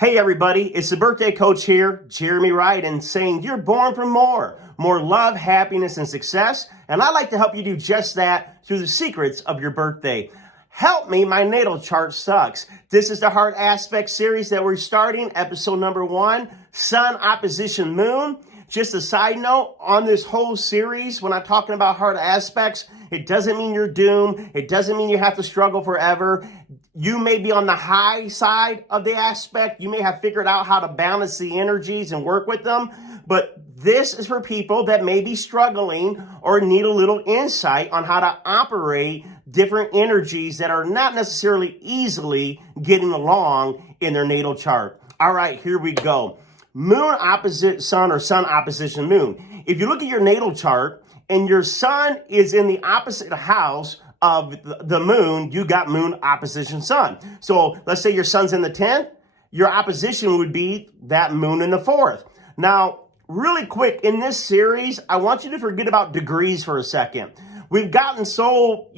Hey everybody, it's the birthday coach here, Jeremy Riden, saying you're born for more love, happiness, and success. And I'd like to help you do just that through the secrets of your birthday. Help me, my natal chart sucks. This is the Heart Aspect series that we're starting, episode number 1, Sun opposition Moon. Just a side note, on this whole series, when I'm talking about heart aspects, it doesn't mean you're doomed. It doesn't mean you have to struggle forever. You may be on the high side of the aspect. You may have figured out how to balance the energies and work with them. But this is for people that may be struggling or need a little insight on how to operate different energies that are not necessarily easily getting along in their natal chart. All right, here we go. Moon opposite sun or sun opposition moon. If you look at your natal chart and your sun is in the opposite house of the moon, you got moon opposition sun. So let's say your sun's in the 10th, your opposition would be that moon in the 4th. Now, really quick, in this series, I want you to forget about degrees for a second. We've gotten so,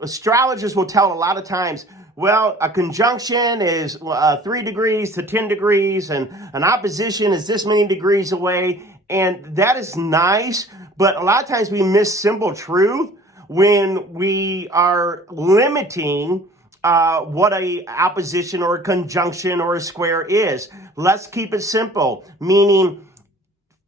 astrologers will tell a lot of times, well, a conjunction is 3 degrees to 10 degrees, and an opposition is this many degrees away. And that is nice, but a lot of times we miss simple truth when we are limiting what a opposition or a conjunction or a square is. Let's keep it simple, meaning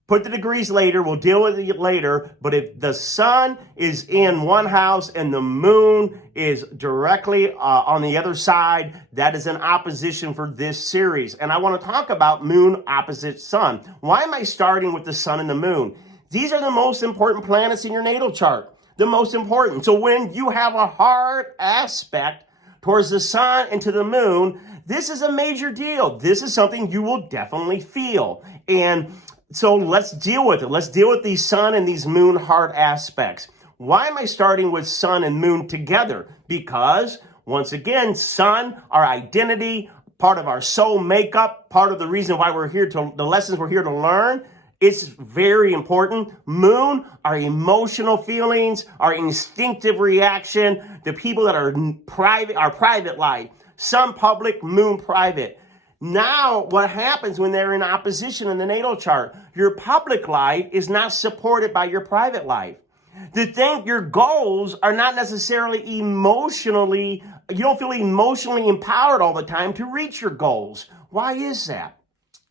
put the degrees later, we'll deal with it later, but if the sun is in one house and the moon is directly on the other side, that is an opposition for this series. And I want to talk about moon opposite sun. Why am I starting with the sun and the moon? These are the most important planets in your natal chart, the most important. So when you have a hard aspect towards the sun and to the moon, this is a major deal. This is something you will definitely feel. And so let's deal with it. Let's deal with these sun and these moon hard aspects. Why am I starting with sun and moon together? Because, once again, sun, our identity, part of our soul makeup, part of the reason why we're here the lessons we're here to learn, it's very important. Moon, our emotional feelings, our instinctive reaction, the people that are private, our private life. Sun public, moon private. Now, what happens when they're in opposition in the natal chart? Your public life is not supported by your private life. To think your goals are not necessarily emotionally, you don't feel emotionally empowered all the time to reach your goals. Why is that?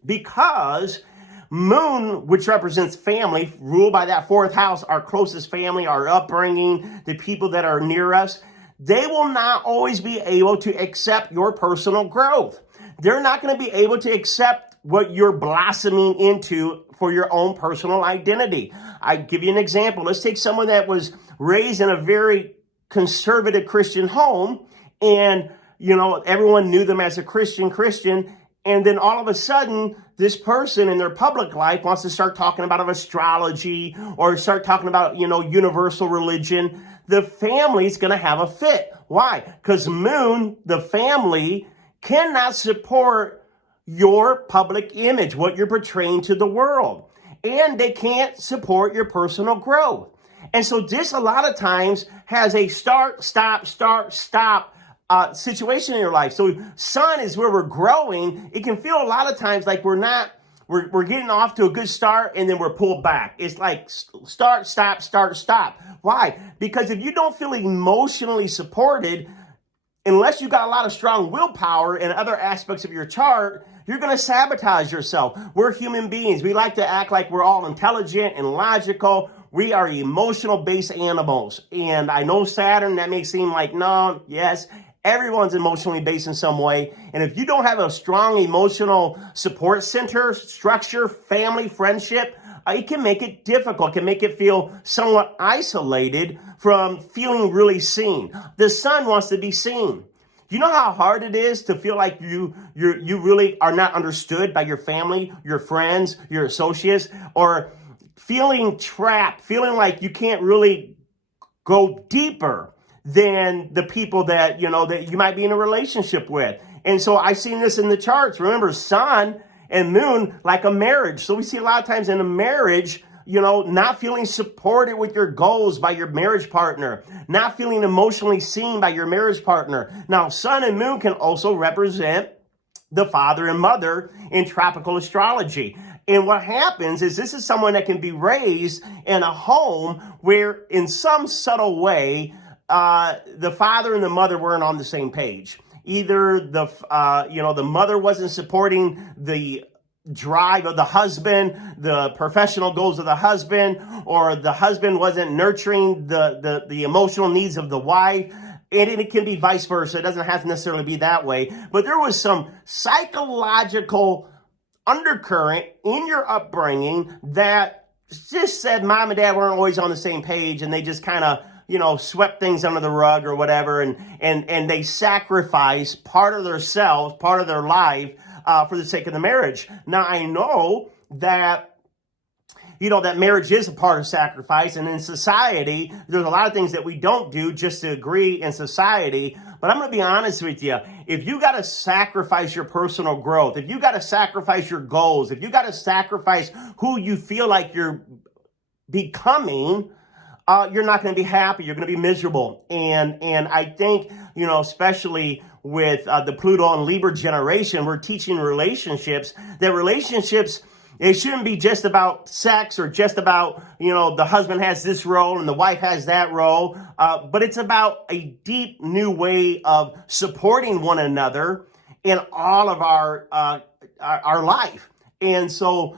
Because moon, which represents family, ruled by that 4th house, our closest family, our upbringing, the people that are near us, they will not always be able to accept your personal growth. They're not going to be able to accept what you're blossoming into for your own personal identity. I give you an example. Let's take someone that was raised in a very conservative Christian home, and everyone knew them as a Christian, and then all of a sudden, this person in their public life wants to start talking about astrology or start talking about, universal religion. The family's going to have a fit. Why? Because moon, the family, cannot support your public image, what you're portraying to the world. And they can't support your personal growth. And so this a lot of times has a start, stop situation in your life. So sun is where we're growing. It can feel a lot of times like we're getting off to a good start and then we're pulled back. It's like start, stop. Why? Because if you don't feel emotionally supported, unless you got a lot of strong willpower in other aspects of your chart, you're going to sabotage yourself. We're human beings. We like to act like we're all intelligent and logical. We are emotional-based animals. And I know Saturn, that may seem like, no, yes, everyone's emotionally based in some way. And if you don't have a strong emotional support center, structure, family, friendship, it can make it difficult. It can make it feel somewhat isolated from feeling really seen. The sun wants to be seen. You know how hard it is to feel like you really are not understood by your family, your friends, your associates, or feeling trapped, feeling like you can't really go deeper than the people that you might be in a relationship with. And so I've seen this in the charts. Remember, sun and moon, like a marriage. So we see a lot of times in a marriage, not feeling supported with your goals by your marriage partner, not feeling emotionally seen by your marriage partner. Now, sun and moon can also represent the father and mother in tropical astrology. And what happens is this is someone that can be raised in a home where in some subtle way, the father and the mother weren't on the same page. Either the mother wasn't supporting the drive of the husband, the professional goals of the husband, or the husband wasn't nurturing the emotional needs of the wife. And it can be vice versa. It doesn't have to necessarily be that way. But there was some psychological undercurrent in your upbringing that just said mom and dad weren't always on the same page, and they just kind of swept things under the rug or whatever, and they sacrifice part of themselves, part of their life for the sake of the marriage. Now, I know that that marriage is a part of sacrifice. And in society, there's a lot of things that we don't do just to agree in society. But I'm going to be honest with you. If you got to sacrifice your personal growth, if you got to sacrifice your goals, if you got to sacrifice who you feel like you're becoming, you're not going to be happy. You're going to be miserable. And I think, especially with the Pluto and Libra generation, we're teaching relationships, it shouldn't be just about sex or just about, the husband has this role and the wife has that role. But it's about a deep new way of supporting one another in all of our life. And so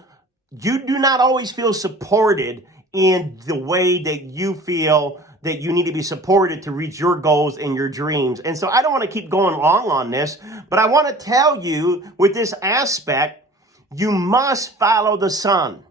you do not always feel supported in the way that you feel that you need to be supported to reach your goals and your dreams. And so I don't want to keep going long on this, but I want to tell you with this aspect, you must follow the sun,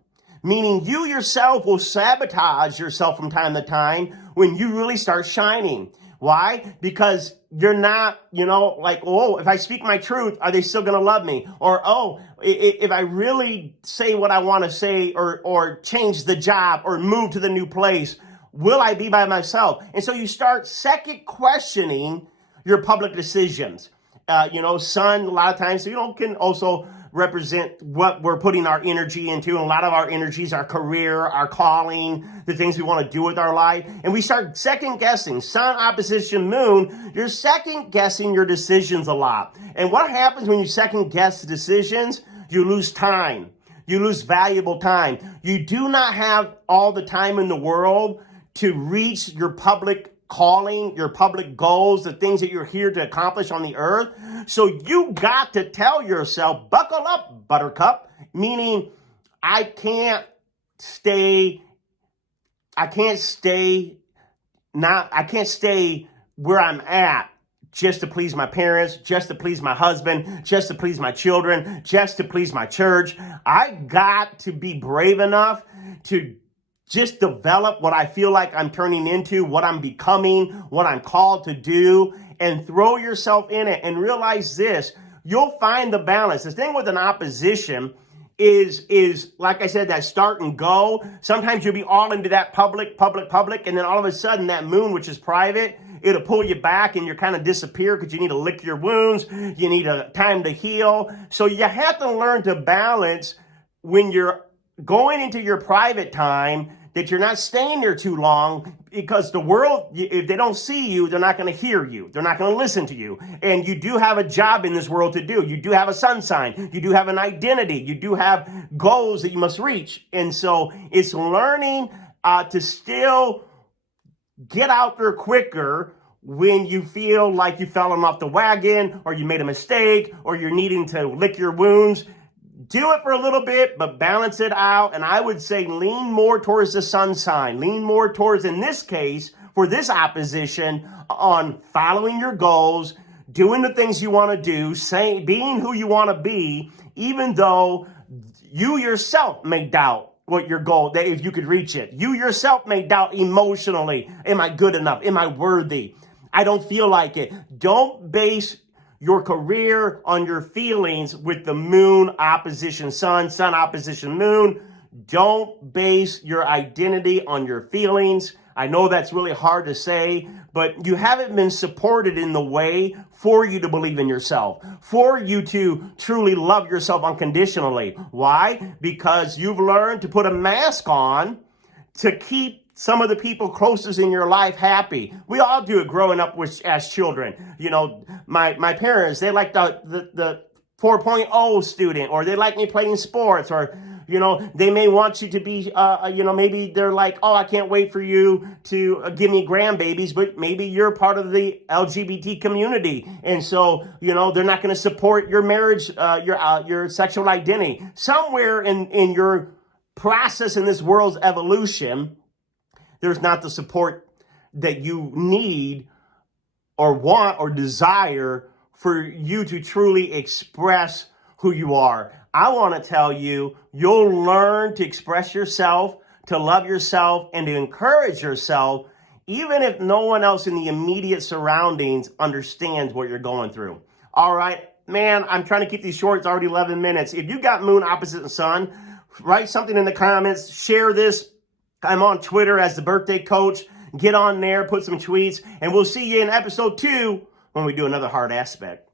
meaning you yourself will sabotage yourself from time to time when you really start shining. Why? Because you're not, if I speak my truth, are they still going to love me? Or, if I really say what I want to say or change the job or move to the new place, will I be by myself? And so you start second questioning your public decisions. Sun, a lot of times, can also represent what we're putting our energy into. And a lot of our energies, our career, our calling, the things we want to do with our life. And we start second guessing. Sun opposition moon, you're second guessing your decisions a lot. And what happens when you second guess decisions? You lose time. You lose valuable time. You do not have all the time in the world to reach your public calling, your public goals, the things that you're here to accomplish on the earth. So you got to tell yourself, buckle up, buttercup, meaning I can't stay where I'm at just to please my parents, just to please my husband, just to please my children, just to please my church. I got to be brave enough to just develop what I feel like I'm turning into, what I'm becoming, what I'm called to do, and throw yourself in it and realize this. You'll find the balance. The thing with an opposition is like I said, that start and go. Sometimes you'll be all into that public, and then all of a sudden that moon, which is private, it'll pull you back and you kind of disappear because you need to lick your wounds. You need a time to heal. So you have to learn to balance when you're going into your private time, that you're not staying there too long, because the world, if they don't see you, they're not going to hear you. They're not going to listen to you. And you do have a job in this world to do. You do have a sun sign. You do have an identity. You do have goals that you must reach. And so it's learning to still get out there quicker when you feel like you've fallen off the wagon, or you made a mistake, or you're needing to lick your wounds. Do it for a little bit, but balance it out. And I would say lean more towards the sun sign. Lean more towards, in this case, for this opposition, on following your goals, doing the things you want to do, being who you want to be, even though you yourself may doubt what your goal, that if you could reach it. You yourself may doubt emotionally. Am I good enough? Am I worthy? I don't feel like it. Don't base your career on your feelings with the moon opposition sun, sun opposition moon. Don't base your identity on your feelings. I know that's really hard to say, but you haven't been supported in the way for you to believe in yourself, for you to truly love yourself unconditionally. Why? Because you've learned to put a mask on to keep some of the people closest in your life happy. We all do it growing up as children. My parents, they like the 4.0 student, or they like me playing sports, or they may want you to be, maybe they're like, oh, I can't wait for you to give me grandbabies, but maybe you're part of the LGBT community. And so, they're not going to support your marriage, your sexual identity. Somewhere in your process in this world's evolution, there's not the support that you need or want or desire for you to truly express who you are. I want to tell you, you'll learn to express yourself, to love yourself, and to encourage yourself, even if no one else in the immediate surroundings understands what you're going through. All right, man, I'm trying to keep these short. It's already 11 minutes. If you got moon opposite the sun, write something in the comments, share this. I'm on Twitter as the birthday coach. Get on there, put some tweets, and we'll see you in episode 2 when we do another hard aspect.